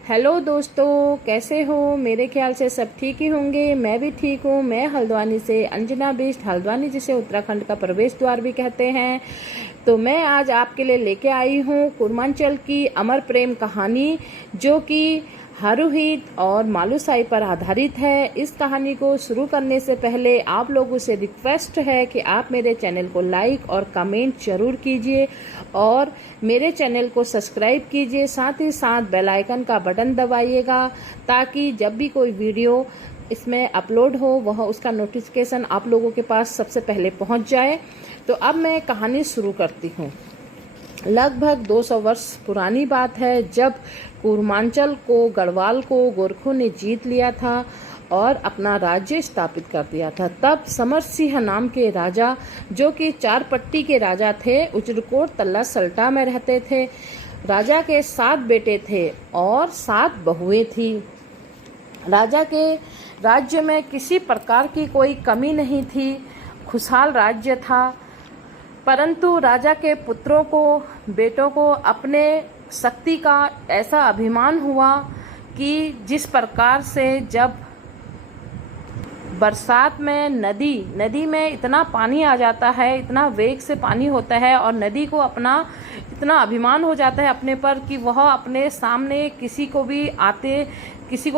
Hello दोस्तों, कैसे हो। मेरे ख्याल से सब ठीक ही होंगे। मैं भी ठीक हूँ। मैं हल्द्वानी से अंजना बिष्ट, हल्द्वानी जिसे उत्तराखंड का प्रवेश द्वार भी कहते हैं। तो मैं आज आपके लिए लेके आई हूँ कूर्मांचल की अमर प्रेम कहानी, जो कि हारूहीत और मालूसाई पर आधारित है। इस कहानी को शुरू करने से पहले आप लोगों से रिक्वेस्ट है कि आप मेरे चैनल को लाइक और कमेंट जरूर कीजिए और मेरे चैनल को सब्सक्राइब कीजिए। साथ ही साथ बेल आइकन का बटन दबाइएगा ताकि जब भी कोई वीडियो इसमें अपलोड हो वह उसका नोटिफिकेशन आप लोगों के पास सबसे पहले पहुंच जाए। तो अब मैं कहानी शुरू करती हूँ। लगभग 200 वर्ष पुरानी बात है, जब कूर्मांचल को गढ़वाल को गोरखों ने जीत लिया था और अपना राज्य स्थापित कर दिया था। तब समर सिंह नाम के राजा, जो कि चार पट्टी के राजा थे, उजरकोट तल्ला सल्टा में रहते थे। राजा के 7 बेटे थे और 7 बहुएं थी। राजा के राज्य में किसी प्रकार की कोई कमी नहीं थी, खुशहाल राज्य था। परंतु राजा के पुत्रों को, बेटों को अपने शक्ति का ऐसा अभिमान हुआ कि जिस प्रकार से जब बरसात में नदी में इतना पानी आ जाता है, इतना वेग से पानी होता है और नदी को अपना इतना अभिमान हो जाता है अपने पर कि वह अपने सामने किसी को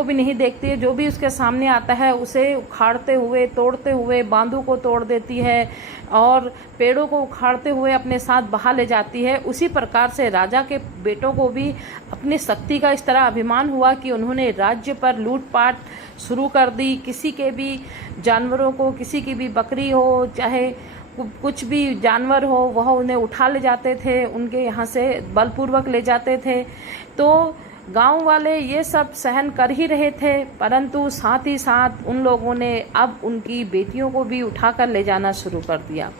भी नहीं देखती है। जो भी उसके सामने आता है उसे उखाड़ते हुए, तोड़ते हुए, बांधों को तोड़ देती है और पेड़ों को उखाड़ते हुए अपने साथ बहा ले जाती है। उसी प्रकार से राजा के बेटों को भी अपनी शक्ति का इस तरह अभिमान हुआ कि उन्होंने राज्य पर लूटपाट शुरू कर दी। किसी के भी जानवरों को, किसी की भी बकरी हो, चाहे कुछ भी जानवर हो, वह उन्हें उठा ले जाते थे, उनके यहाँ से बलपूर्वक ले जाते थे। तो गांव वाले ये सब सहन कर ही रहे थे, परंतु साथ ही साथ उन लोगों ने अब उनकी बेटियों को भी उठाकर ले जाना शुरू कर दिया।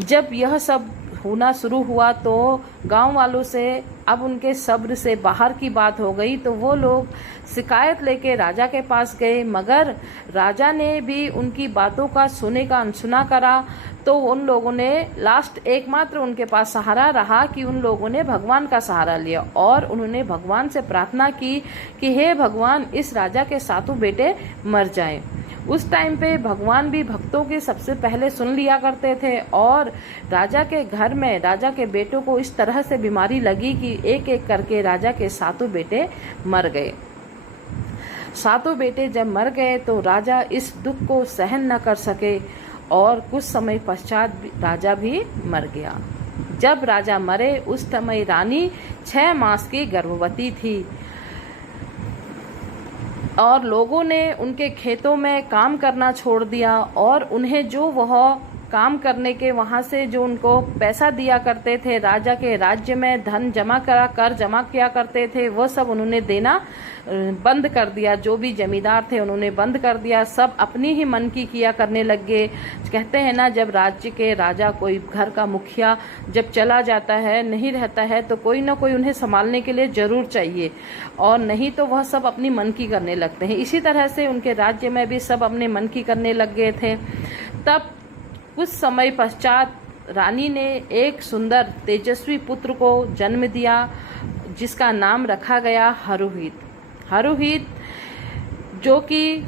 जब यह सब होना शुरू हुआ तो गांव वालों से अब उनके सब्र से बाहर की बात हो गई। तो वो लोग शिकायत लेके राजा के पास गए, मगर राजा ने भी उनकी बातों का सुने का अनसुना करा। तो उन लोगों ने लास्ट एकमात्र उनके पास सहारा रहा कि उन लोगों ने भगवान का सहारा लिया और उन्होंने भगवान से प्रार्थना की कि हे भगवान, इस राजा के 7 बेटे मर जाएं। उस टाइम पे भगवान भी भक्तों के सबसे पहले सुन लिया करते थे और राजा के घर में राजा के बेटों को इस तरह से बीमारी लगी कि एक एक करके राजा के 7 बेटे मर गए। 7 बेटे जब मर गए तो राजा इस दुख को सहन न कर सके और कुछ समय पश्चात राजा भी मर गया। जब राजा मरे उस समय रानी 6 मास की गर्भवती थी और लोगों ने उनके खेतों में काम करना छोड़ दिया और उन्हें जो वह काम करने के वहाँ से जो उनको पैसा दिया करते थे, राजा के राज्य में धन कर जमा किया करते थे, वह सब उन्होंने देना बंद कर दिया। जो भी जमींदार थे उन्होंने बंद कर दिया। सब अपनी ही मन की किया करने लग गए। कहते हैं ना, जब राज्य के राजा, कोई घर का मुखिया जब चला जाता है, नहीं रहता है, तो कोई ना कोई उन्हें संभालने के लिए जरूर चाहिए और नहीं तो वह सब अपनी मन की करने लगते हैं। इसी तरह से उनके राज्य में भी सब अपने मन की करने लग गए थे। तब कुछ समय पश्चात रानी ने एक सुंदर तेजस्वी पुत्र को जन्म दिया, जिसका नाम रखा गया हारूहीत। हारूहीत जो कि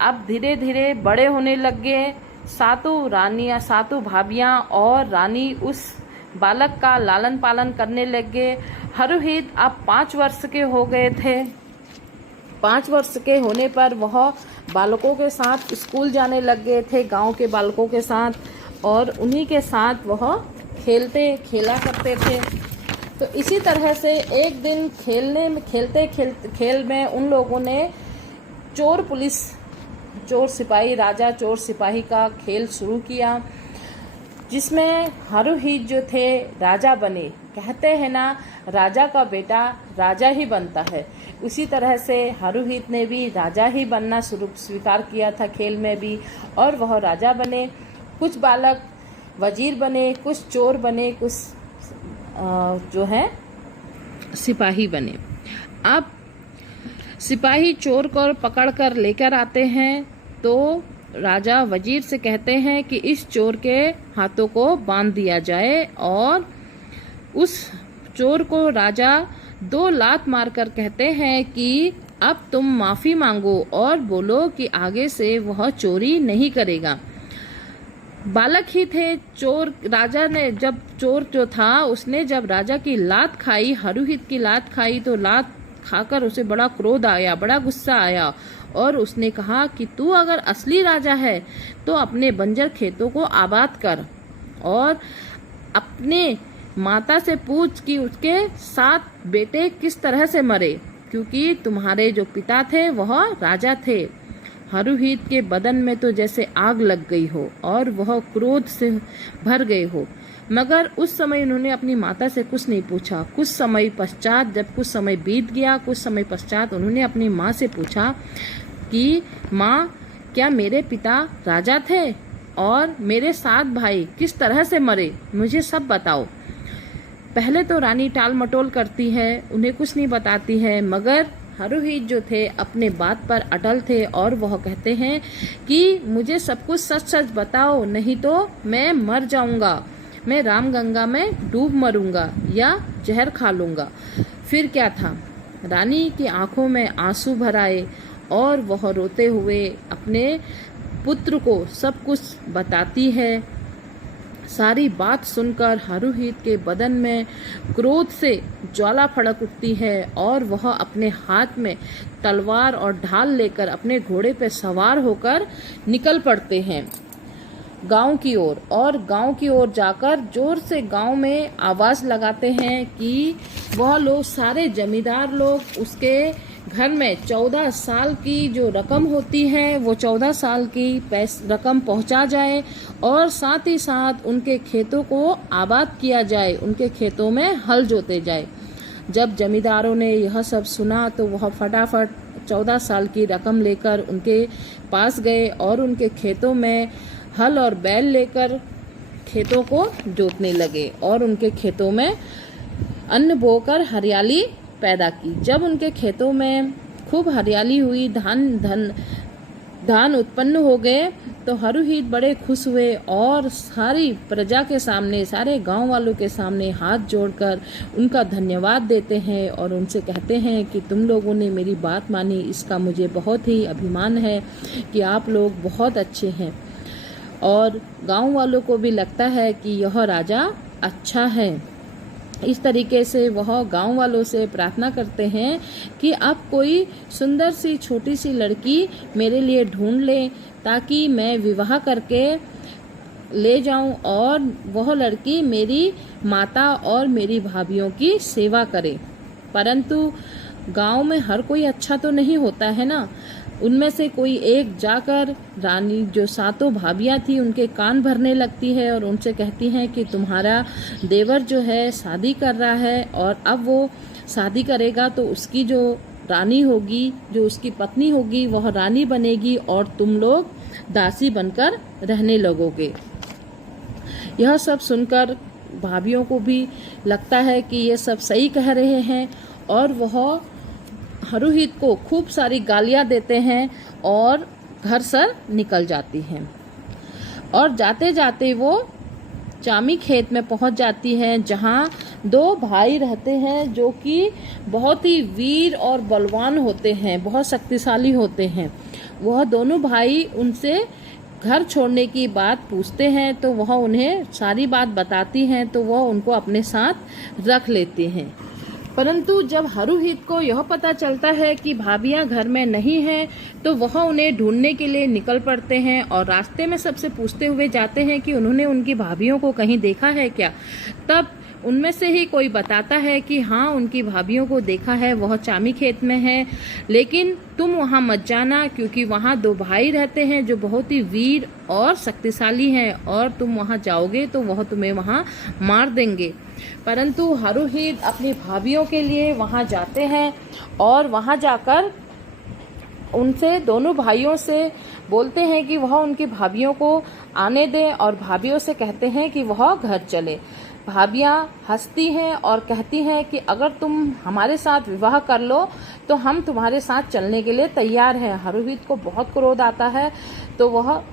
अब धीरे धीरे बड़े होने लग गए। 7 भाभियां और रानी उस बालक का लालन पालन करने लग गए। हारूहीत अब 5 वर्ष के हो गए थे। 5 वर्ष के होने पर वह बालकों के साथ स्कूल जाने लग गए थे, गांव के बालकों के साथ, और उन्हीं के साथ वह खेला करते थे। तो इसी तरह से एक दिन खेल में उन लोगों ने राजा चोर सिपाही का खेल शुरू किया, जिसमें हारूहीत जो थे राजा बने। कहते हैं ना, राजा का बेटा राजा ही बनता है। उसी तरह से हारूहीत ने भी राजा ही बनना स्वीकार किया था खेल में भी, और वह राजा बने। कुछ बालक वजीर बने, कुछ चोर बने, कुछ जो है सिपाही बने। अब सिपाही चोर को पकड़ कर लेकर आते हैं तो राजा वजीर से कहते हैं कि इस चोर के हाथों को बांध दिया जाए और उस चोर को राजा दो लात मारकर कहते हैं कि अब तुम माफी मांगो और बोलो कि आगे से वह चोरी नहीं करेगा। बालक ही थे चोर। राजा ने जब चोर जो था उसने जब राजा की लात खाई, हरुहित की लात खाई, तो लात खाकर उसे बड़ा क्रोध आया, बड़ा गुस्सा आया और उसने कहा कि तू अगर असली राजा है तो अपने बंजर खेतों को आबाद कर और अपने माता से पूछ कि उसके 7 बेटे किस तरह से मरे, क्योंकि तुम्हारे जो पिता थे वह राजा थे। हरुहित के बदन में तो जैसे आग लग गई हो और वह क्रोध से भर गए हो, मगर उस समय उन्होंने अपनी माता से कुछ नहीं पूछा। कुछ समय पश्चात, जब कुछ समय बीत गया, कुछ समय पश्चात उन्होंने अपनी माँ से पूछा कि माँ, क्या मेरे पिता राजा थे और मेरे 7 भाई किस तरह से मरे, मुझे सब बताओ। पहले तो रानी टाल मटोल करती है, उन्हें कुछ नहीं बताती है, मगर हरुहित जो थे अपने बात पर अटल थे और वह कहते हैं कि मुझे सब कुछ सच सच बताओ, नहीं तो मैं मर जाऊंगा, मैं रामगंगा में डूब मरूंगा या जहर खा लूंगा। फिर क्या था, रानी की आंखों में आंसू भर आए और वह रोते हुए अपने पुत्र को सब कुछ बताती है। सारी बात सुनकर हरुहित के बदन में क्रोध से ज्वाला फड़क उठती है और वह अपने हाथ में तलवार और ढाल लेकर अपने घोड़े पर सवार होकर निकल पड़ते हैं गांव की ओर। और गांव की ओर जाकर जोर से गांव में आवाज लगाते हैं कि वह लोग, सारे जमींदार लोग उसके घर में 14 साल की जो रकम होती है वो 14 साल की रकम पहुंचा जाए और साथ ही साथ उनके खेतों को आबाद किया जाए, उनके खेतों में हल जोते जाए। जब जमींदारों ने यह सब सुना तो वह फटाफट 14 साल की रकम लेकर उनके पास गए और उनके खेतों में हल और बैल लेकर खेतों को जोतने लगे और उनके खेतों में अन्न बोकर हरियाली पैदा की। जब उनके खेतों में खूब हरियाली हुई, धान उत्पन्न हो गए, तो हरुहित बड़े खुश हुए और सारी प्रजा के सामने, सारे गांव वालों के सामने हाथ जोड़कर उनका धन्यवाद देते हैं और उनसे कहते हैं कि तुम लोगों ने मेरी बात मानी, इसका मुझे बहुत ही अभिमान है कि आप लोग बहुत अच्छे हैं। और गांव वालों को भी लगता है कि यह राजा अच्छा है। इस तरीके से वह गांव वालों से प्रार्थना करते हैं कि अब कोई सुंदर सी छोटी सी लड़की मेरे लिए ढूंढ ले ताकि मैं विवाह करके ले जाऊं और वह लड़की मेरी माता और मेरी भाभीयों की सेवा करे। परंतु गांव में हर कोई अच्छा तो नहीं होता है ना। उनमें से कोई एक जाकर रानी जो 7 भाभियां थी उनके कान भरने लगती है और उनसे कहती हैं कि तुम्हारा देवर जो है शादी कर रहा है और अब वो शादी करेगा तो उसकी जो रानी होगी, जो उसकी पत्नी होगी, वह रानी बनेगी और तुम लोग दासी बनकर रहने लगोगे। यह सब सुनकर भाभियों को भी लगता है कि ये सब सही कह रहे हैं और वह हरुहित को खूब सारी गालियां देते हैं और घर से निकल जाती हैं। और जाते जाते वो चामी खेत में पहुंच जाती हैं जहां 2 भाई रहते हैं जो कि बहुत ही वीर और बलवान होते हैं, बहुत शक्तिशाली होते हैं। वह दोनों भाई उनसे घर छोड़ने की बात पूछते हैं तो वह उन्हें सारी बात बताती हैं तो वह उनको अपने साथ रख लेते हैं। परंतु जब हरुहित को यह पता चलता है कि भाभियां घर में नहीं हैं तो वह उन्हें ढूंढने के लिए निकल पड़ते हैं और रास्ते में सबसे पूछते हुए जाते हैं कि उन्होंने उनकी भाभियों को कहीं देखा है क्या। तब उनमें से ही कोई बताता है कि हाँ, उनकी भाभियों को देखा है, वह चामी खेत में है, लेकिन तुम वहाँ मत जाना क्योंकि वहाँ 2 भाई रहते हैं जो बहुत ही वीर और शक्तिशाली हैं और तुम वहाँ जाओगे तो वह तुम्हें वहाँ मार देंगे। परंतु हरुहित अपनी भाभियों के लिए वहाँ जाते हैं और वहाँ जाकर उनसे, दोनों भाइयों से बोलते हैं कि वह उनकी भाभियों को आने दें और भाभियों से कहते हैं कि वह घर चले। भाभियां हंसती हैं और कहती हैं कि अगर तुम हमारे साथ विवाह कर लो तो हम तुम्हारे साथ चलने के लिए तैयार हैं। हरुहित को बहुत क्रोध आता है तो वह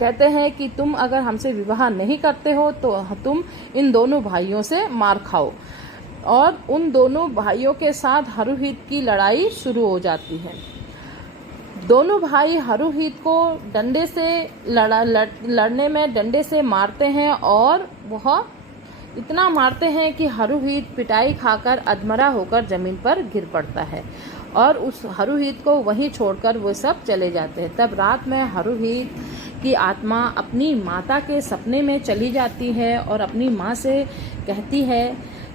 कहते हैं कि तुम अगर हमसे विवाह नहीं करते हो तो तुम इन दोनों भाइयों से मार खाओ। और उन दोनों भाइयों के साथ हरुहित की लड़ाई शुरू हो जाती है। दोनों भाई हरुहित को डंडे से लड़ने में डंडे से मारते हैं और वह इतना मारते हैं कि हरुहित पिटाई खाकर अधमरा होकर जमीन पर गिर पड़ता है और उस हरुहित को वहीं छोड़कर वो सब चले जाते हैं। तब रात में हरुहित की आत्मा अपनी माता के सपने में चली जाती है और अपनी माँ से कहती है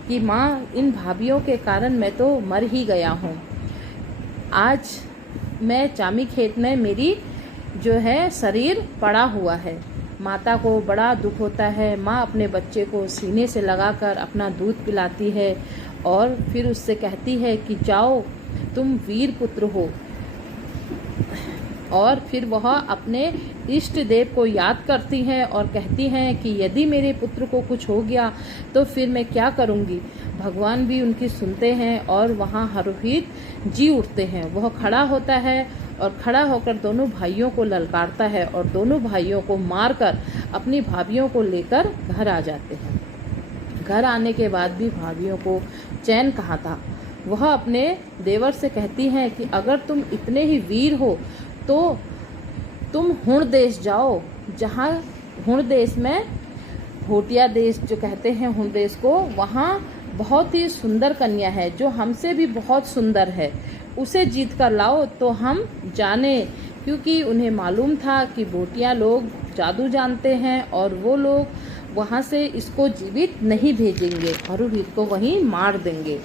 कि माँ, इन भाभीियों के कारण मैं तो मर ही गया हूँ। आज मैं चामी खेत में मेरी जो है शरीर पड़ा हुआ है। माता को बड़ा दुख होता है। माँ अपने बच्चे को सीने से लगाकर अपना दूध पिलाती है और फिर उससे कहती है कि जाओ, तुम वीर पुत्र हो। और फिर वह अपने इष्ट देव को याद करती हैं और कहती हैं कि यदि मेरे पुत्र को कुछ हो गया तो फिर मैं क्या करूँगी। भगवान भी उनकी सुनते हैं और वहाँ हरुहित जी उठते हैं। वह खड़ा होता है और खड़ा होकर दोनों भाइयों को ललकारता है और दोनों भाइयों को मारकर अपनी भाभीियों को लेकर घर आ जाते हैं। घर आने के बाद भी भाभीियों को चैन कहाँ था। वह अपने देवर से कहती हैं कि अगर तुम इतने ही वीर हो तो तुम हुण देश जाओ, जहाँ हुण देश में भोटिया देश जो कहते हैं हुण देश को, वहाँ बहुत ही सुंदर कन्या है जो हमसे भी बहुत सुंदर है, उसे जीत कर लाओ तो हम जाने। क्योंकि उन्हें मालूम था कि भोटिया लोग जादू जानते हैं और वो लोग वहाँ से इसको जीवित नहीं भेजेंगे, हरुहित को वहीं मार देंगे।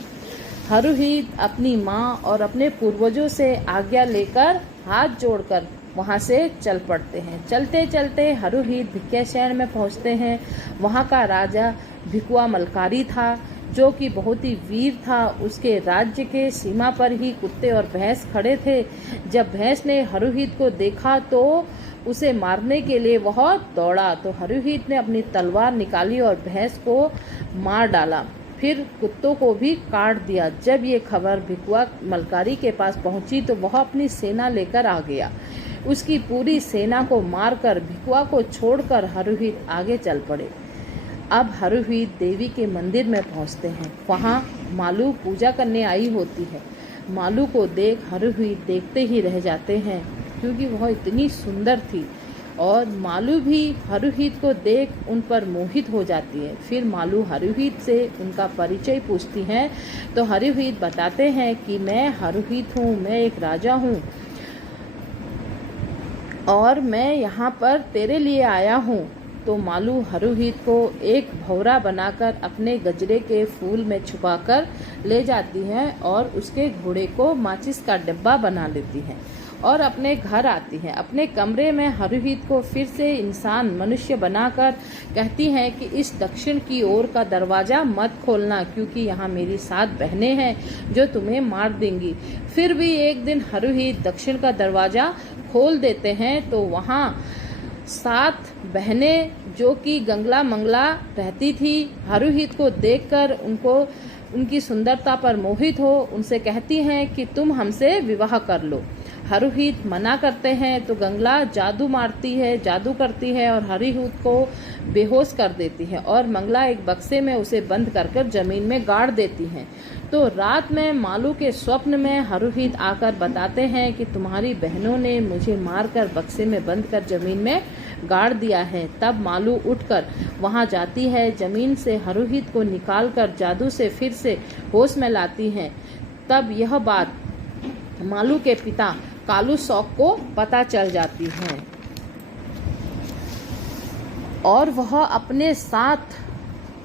हरुहित अपनी माँ और अपने पूर्वजों से आज्ञा लेकर हाथ जोड़कर वहाँ से चल पड़ते हैं। चलते चलते हरुहित भिकिया शहर में पहुँचते हैं। वहाँ का राजा भिकुआ मलकारी था जो कि बहुत ही वीर था। उसके राज्य के सीमा पर ही कुत्ते और भैंस खड़े थे। जब भैंस ने हरुहित को देखा तो उसे मारने के लिए वह दौड़ा, तो हरुहित ने अपनी तलवार निकाली और भैंस को मार डाला, फिर कुत्तों को भी काट दिया। जब ये खबर भिकुआ मलकारी के पास पहुंची तो वह अपनी सेना लेकर आ गया। उसकी पूरी सेना को मारकर भिकुआ को छोड़कर हरुहित आगे चल पड़े। अब हरुहित देवी के मंदिर में पहुंचते हैं। वहाँ मालू पूजा करने आई होती है। मालू को देख हरुहित देखते ही रह जाते हैं क्योंकि वह इतनी सुंदर थी और मालू भी हरुहित को देख उन पर मोहित हो जाती है। फिर मालू हरुहित से उनका परिचय पूछती हैं तो हरुहित बताते हैं कि मैं हरुहित हूँ, मैं एक राजा हूँ और मैं यहाँ पर तेरे लिए आया हूँ। तो मालू हरुहित को एक भौरा बनाकर अपने गजरे के फूल में छुपाकर ले जाती हैं और उसके घोड़े को माचिस का डिब्बा बना लेती हैं और अपने घर आती हैं। अपने कमरे में हरुहित को फिर से इंसान मनुष्य बनाकर कहती हैं कि इस दक्षिण की ओर का दरवाज़ा मत खोलना क्योंकि यहाँ मेरी 7 बहनें हैं जो तुम्हें मार देंगी। फिर भी एक दिन हरुहित दक्षिण का दरवाज़ा खोल देते हैं तो वहाँ 7 बहनें जो कि गंगला मंगला रहती थी, हरुहित को देखकर उनकी सुंदरता पर मोहित हो उनसे कहती हैं कि तुम हमसे विवाह कर लो। हरुहित मना करते हैं तो गंगला जादू करती है और हरुहित को बेहोश कर देती है और मंगला एक बक्से में उसे बंद कर जमीन में गाड़ देती हैं। तो रात में मालू के स्वप्न में हरुहित आकर बताते हैं कि तुम्हारी बहनों ने मुझे मारकर बक्से में बंद कर जमीन में गाड़ दिया है। तब मालू उठकर वहां जाती है, जमीन से हरुहित को निकालकर जादू से फिर से होश में लाती हैं। तब यह बात मालू के पिता कालू शौक को पता चल जाती है और वह अपने साथ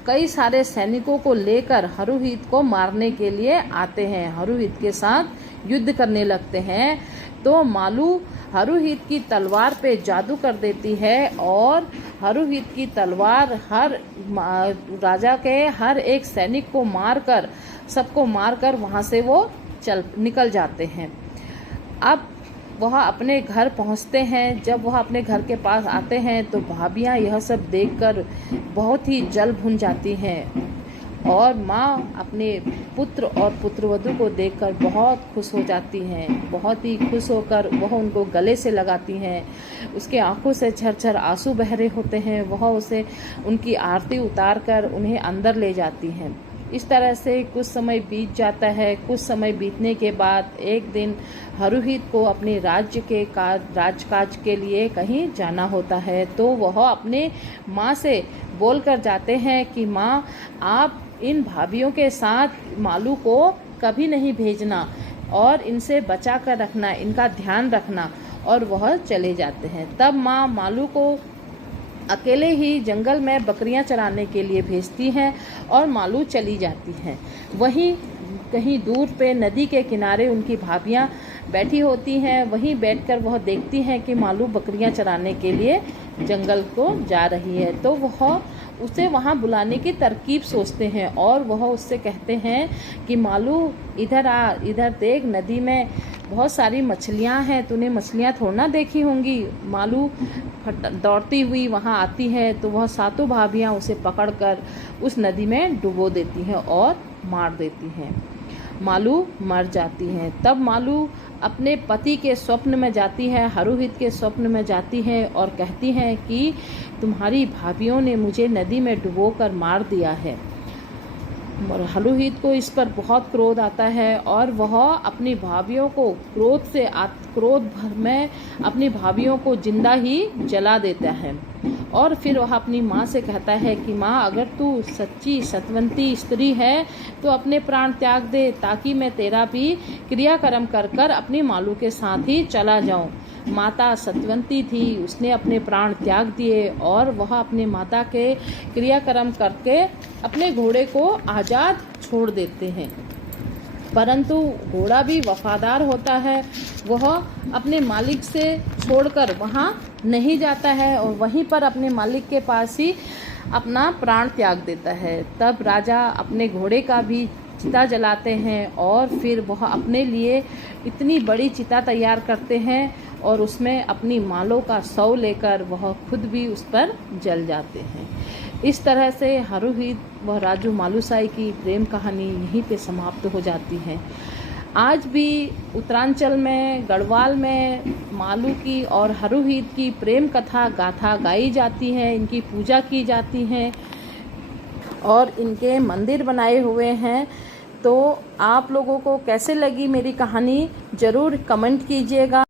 कई सारे सैनिकों को लेकर हरुहित को मारने के लिए आते हैं। हरुहित के साथ युद्ध करने लगते हैं तो मालू हरुहित की तलवार पे जादू कर देती है और हरुहित की तलवार हर राजा के हर एक सैनिक को सबको मारकर वहाँ से वो निकल जाते हैं। अब वह अपने घर पहुंचते हैं। जब वह अपने घर के पास आते हैं तो भाभियां यह सब देखकर बहुत ही जल भुन जाती हैं और माँ अपने पुत्र और पुत्रवधू को देखकर बहुत खुश हो जाती हैं। बहुत ही खुश होकर वह उनको गले से लगाती हैं। उसके आंखों से झरझर आंसू बह रहे होते हैं। वह उसे उनकी आरती उतार कर उन्हें अंदर ले जाती हैं इस तरह से कुछ समय बीत जाता है। कुछ समय बीतने के बाद एक दिन हरुहित को अपने राजकाज के लिए कहीं जाना होता है, तो वह अपने माँ से बोल कर जाते हैं कि माँ, आप इन भाभीियों के साथ मालू को कभी नहीं भेजना और इनसे बचा कर रखना, इनका ध्यान रखना। और वह चले जाते हैं। तब माँ मालू को अकेले ही जंगल में बकरियां चराने के लिए भेजती हैं और मालू चली जाती हैं। वहीं कहीं दूर पे नदी के किनारे उनकी भाभियां बैठी होती हैं। वहीं बैठकर वह देखती हैं कि मालू बकरियां चराने के लिए जंगल को जा रही है, तो वह उसे वहाँ बुलाने की तरकीब सोचते हैं और वह उससे कहते हैं कि मालू, इधर आ, इधर देख, नदी में बहुत सारी मछलियाँ हैं, तूने मछलियाँ थोड़ा ना देखी होंगी। मालू दौड़ती हुई वहाँ आती है, तो वह सातों भाभियाँ उसे पकड़कर उस नदी में डुबो देती हैं और मार देती हैं। मालू मर जाती हैं। तब मालू अपने पति के स्वप्न में जाती है, हरुहित के स्वप्न में जाती है और कहती हैं कि तुम्हारी भाभियों ने मुझे नदी में डुबोकर मार दिया है। हरुहित को इस पर बहुत क्रोध आता है और वह अपनी भाभियों को क्रोध भर में अपनी भाभियों को जिंदा ही जला देता है। और फिर वह अपनी माँ से कहता है कि माँ, अगर तू सच्ची सतवंती स्त्री है तो अपने प्राण त्याग दे, ताकि मैं तेरा भी क्रियाकर्म कर कर अपनी मालू के साथ ही चला जाऊं। माता सतवंती थी, उसने अपने प्राण त्याग दिए और वह अपने माता के क्रियाकर्म करके अपने घोड़े को आज़ाद छोड़ देते हैं। परंतु घोड़ा भी वफादार होता है, वह अपने मालिक से छोड़कर वहाँ नहीं जाता है और वहीं पर अपने मालिक के पास ही अपना प्राण त्याग देता है। तब राजा अपने घोड़े का भी चिता जलाते हैं और फिर वह अपने लिए इतनी बड़ी चिता तैयार करते हैं और उसमें अपनी मालों का शव लेकर वह खुद भी उस पर जल जाते हैं। इस तरह से हरुहित व राजू मालुसाई की प्रेम कहानी यहीं पे समाप्त हो जाती है। आज भी उत्तरांचल में गढ़वाल में मालू की और हरुहित की प्रेम कथा गाथा गाई जाती है, इनकी पूजा की जाती है और इनके मंदिर बनाए हुए हैं। तो आप लोगों को कैसे लगी मेरी कहानी ज़रूर कमेंट कीजिएगा।